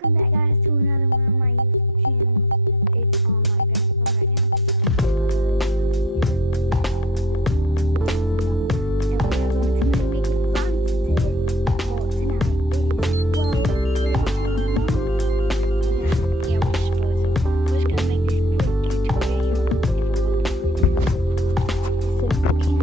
Welcome back, guys, to another one of my YouTube channels. It's on my phone right now. And we are going to be making fun today. Well, tonight it is 12. Yeah, we're just gonna make this quick YouTube video. So we can.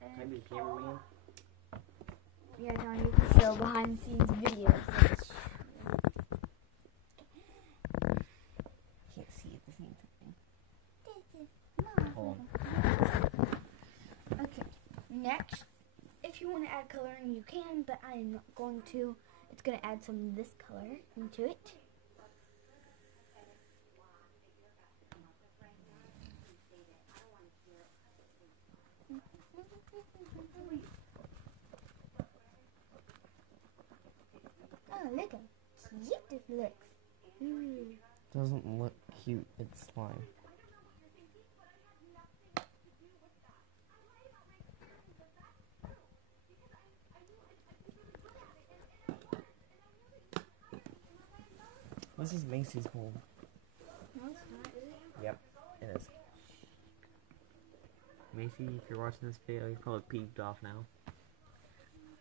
Can I be a cameraman? Yeah, John, you can show behind the scenes videos. Can't see at the same time. Okay, next, if you want to add coloring, you can, but I am not going to. It's going to add some of this color into it. Oh, look how cute this looks. Ooh. Doesn't look cute, it's slime. This is Macy's bowl. No, it's not, is it? Yep, it is. Macy, if you're watching this video, you're probably peeved off now.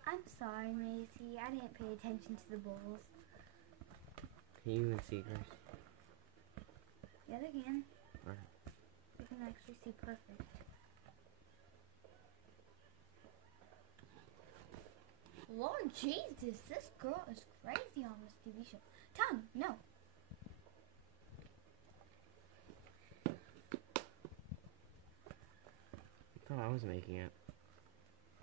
I'm sorry, Macy. I didn't pay attention to the bowls. Human seekers. Yeah, they can. Alright. They can actually see perfect. Lord Jesus, this girl is crazy on this TV show. Tom, no. I thought I was making it.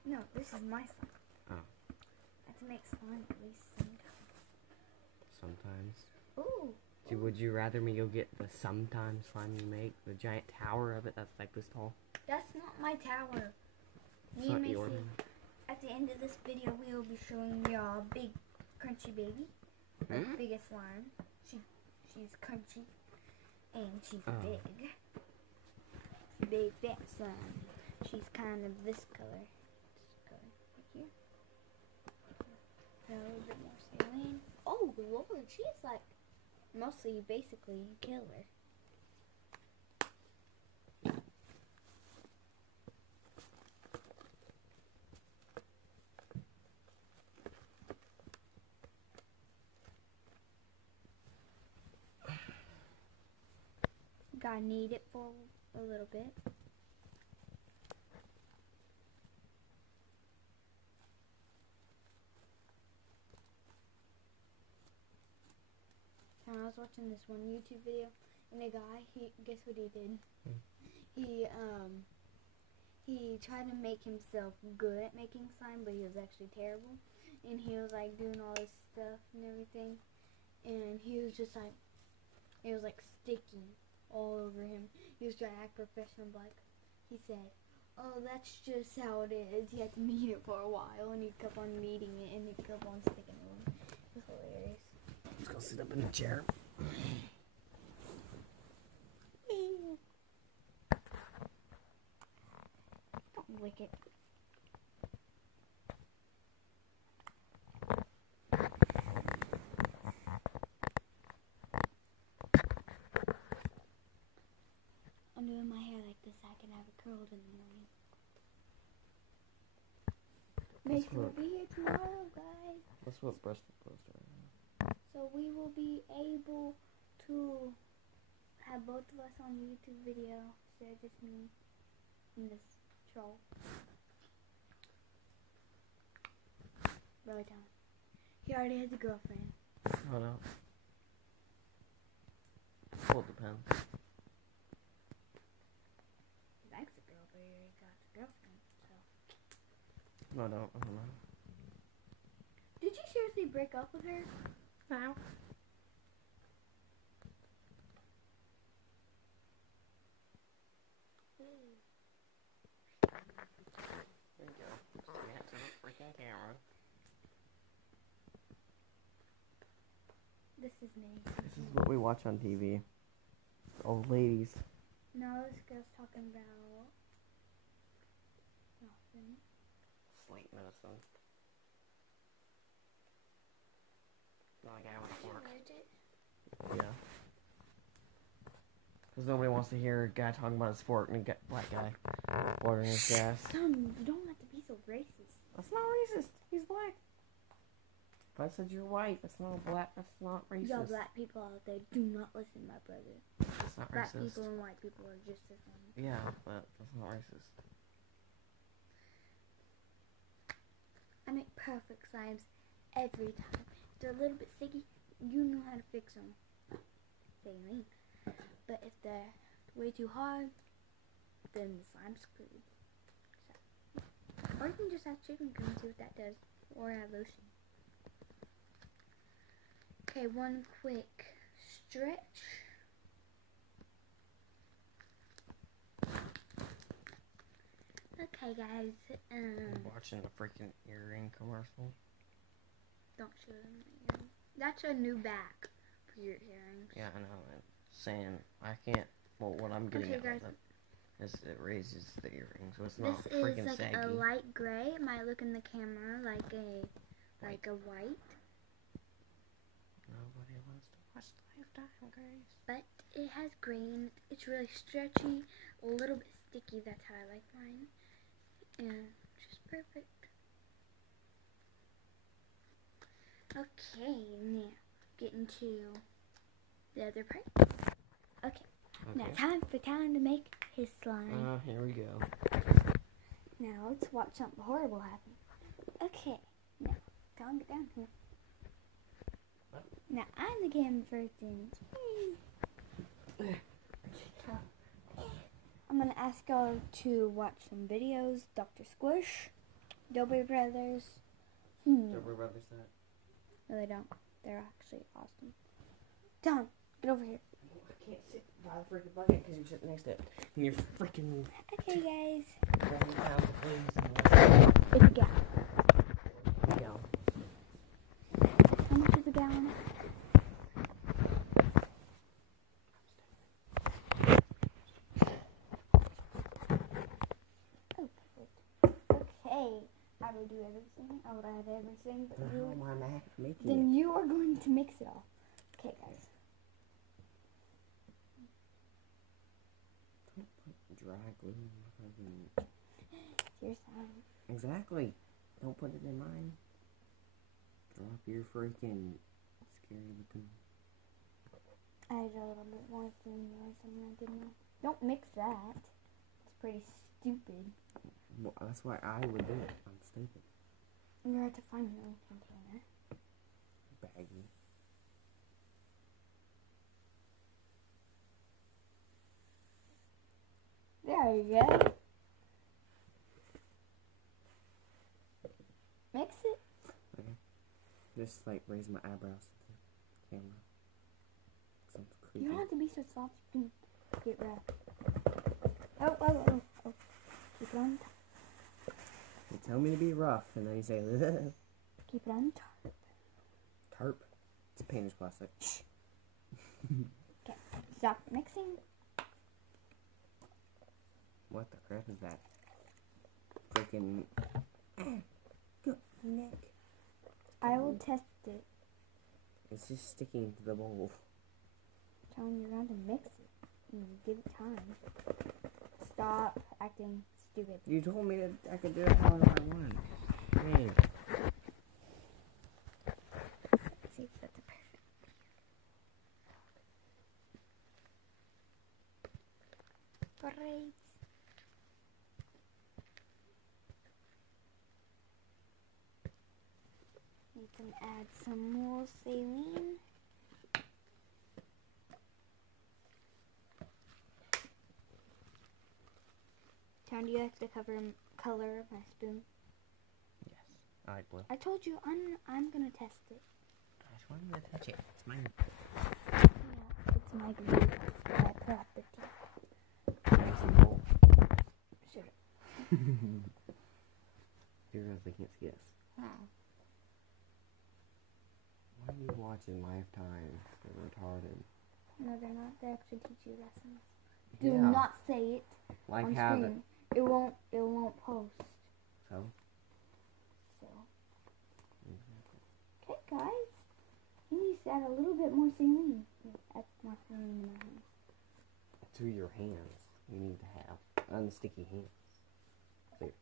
No, this is my slime. Oh. I have to make slime at least sometimes. Sometimes. Ooh. Would you rather me go get the sometimes slime you make? The giant tower of it that's like this tall? That's not my tower. It's Me and not Macy, yours. at the end of this video, we will be showing y'all big crunchy baby. The Hmm? biggest slime. She's crunchy. And she's Oh. big. She's big fat slime. She's kind of this color. This color right here. A little bit more saline. Oh Lord, she's like mostly basically killer. Gotta knead it for a little bit. And I was watching this one YouTube video, and a guy, guess what he did? he tried to make himself good at making slime, but he was actually terrible. And he was like doing all this stuff and everything, and he was just like, it was like sticking all over him. He was trying to act professional, but like he said, "Oh, that's just how it is." He had to knead it for a while, and he kept on kneading it, and he kept on sticking it on. It was hilarious. Let's go sit up in a chair. Don't lick it. I'm doing my hair like this so I can have it curled in the morning. Make sure we'll be here tomorrow, guys. Let's what breast poster. So we will be able to have both of us on the YouTube video instead of just me and this troll. Really dumb. He already has a girlfriend. Oh no. Well, it depends. He likes a girl, but he already got a girlfriend, so. No, I don't know. Did you seriously break up with her? No. There you go. Stand to the freaking camera. This is me. This is what we watch on TV. Old ladies. No, this girl's talking about nothing. Sleep medicine. Not a guy with a fork. Yeah. Because nobody wants to hear a guy talking about his fork and a black guy ordering his gas. Son, you don't have to be so racist. That's not racist. He's black. If I said you're white, that's not black. That's not racist. Y'all black people out there, do not listen to my brother. That's not Black racist. people and white people are just the same. Yeah, but that's not racist. I make perfect slimes every time. If they're a little bit sticky, you know how to fix them. Say me. But if they're way too hard, then the slime's screwed. So. Or you can just have chicken cream and see what that does. Or have lotion. Okay, one quick stretch. Okay, guys. I'm watching a freaking earring commercial. Don't show them the earring. That's a new back for your earrings. Yeah, I know. It's saying I can't. Well, what I'm getting Okay, at guys. with it is it raises the earring, so it's not This freaking is like saggy. a light gray. It might look in the camera like a white, Nobody wants to watch Lifetime, Grace. but it has green. It's really stretchy, a little bit sticky. That's how I like mine, and just perfect. Okay, now getting to the other part. Okay, now time to make his slime. Here we go. Now let's watch something horrible happen. Okay, now calm it down. Come on. What? Now I'm the camera person. I'm gonna ask y'all to watch some videos. Dr. Squish, Dobie Brothers. Dobie Brothers that. No, they don't. They're actually awesome. Don, get over here. I can't sit by the freaking bucket because you're sitting next to it. And you're freaking Okay, guys. going down the please. It's a gallon. Go. How much is a gallon? Oh, perfect. Okay. I will do everything. I will add everything. But How am I making then you are going to mix it all. Okay, guys. Dry glue. It's your sign. Exactly. Don't put it in mine. Drop your freaking scary looking. I added a little bit more than yours, something I didn't know. Don't mix that. It's pretty stupid. Well, that's why I would do it. I'm stupid. You have to find your own container. Baggy. There you go. Mix it. Okay. Just like raise my eyebrows to the camera. Sounds creepy. You don't have to be so soft. You can get rough. Oh. Keep it on top. You tell me to be rough, and then you say, "Ugh." Keep it on top. Tarp. It's painter's plastic. Okay. Stop mixing. What the crap is that? Freaking. Good neck. I will test it. It's just sticking to the bowl. Telling you how to mix it. You give it time. Stop acting stupid. You told me that I could do it however I want. Hey. Let's see if that's a perfect. Great. You can add some more saline. Town, do you like the color of my spoon? Yes. I like blue. I told you I'm gonna test it. Gosh, why did I touch it? It's mine. Yeah, it's my glue. I property. It's a bowl. Shut up. You guys can't see us. Why are you watching Lifetime? They're retarded. No, they're not. They actually teach you lessons. Do Yeah. not say it Like on how screen. It won't post. So? So. Okay, guys. You need to add a little bit more saline. That's not saline in my hands. To your hands. You need to have unsticky hands. There.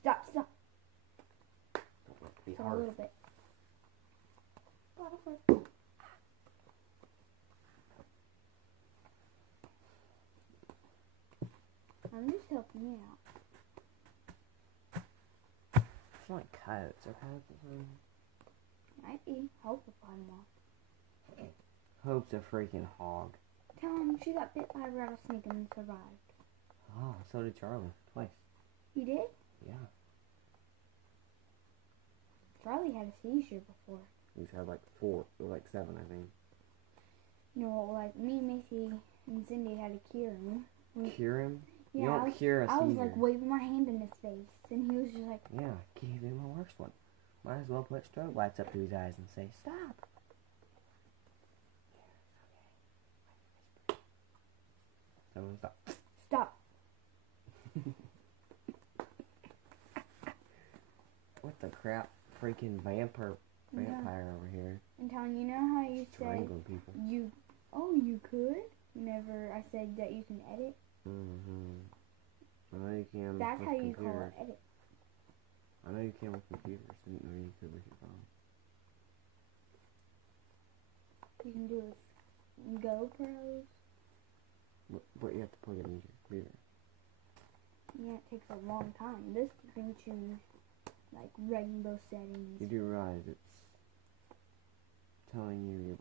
Stop. Don't let it be So a hard. little bit. I'm just helping you out. It's like coats. Are coats or something? Might be. Hope if I'm off. Hope's a freaking hog. Tell him she got bit by a rattlesnake and survived. Oh, so did Charlie. Twice. You did? Yeah. Charlie had a seizure before. We've had like 4 or like 7, I think. You know, like me, Macy, and Cindy had to cure him. Cure him? Yeah, You don't cure a I was seizure. like waving my hand in his face, and he was just like, Yeah, gave him a worse one. Might as well put strobe lights up to his eyes and say, stop. Someone stop. stop. What the crap? Freaking vampire over here. And Tom, you know how you said Strangling people. you could? Whenever I said that you can edit? I know you can That's with how you computers. call it edit. I know you can with computers. I didn't know you could with your phone. You can do with GoPros. But you have to plug it into your computer. Yeah, it takes a long time. This you can choose like rainbow settings. You do realize it's telling you your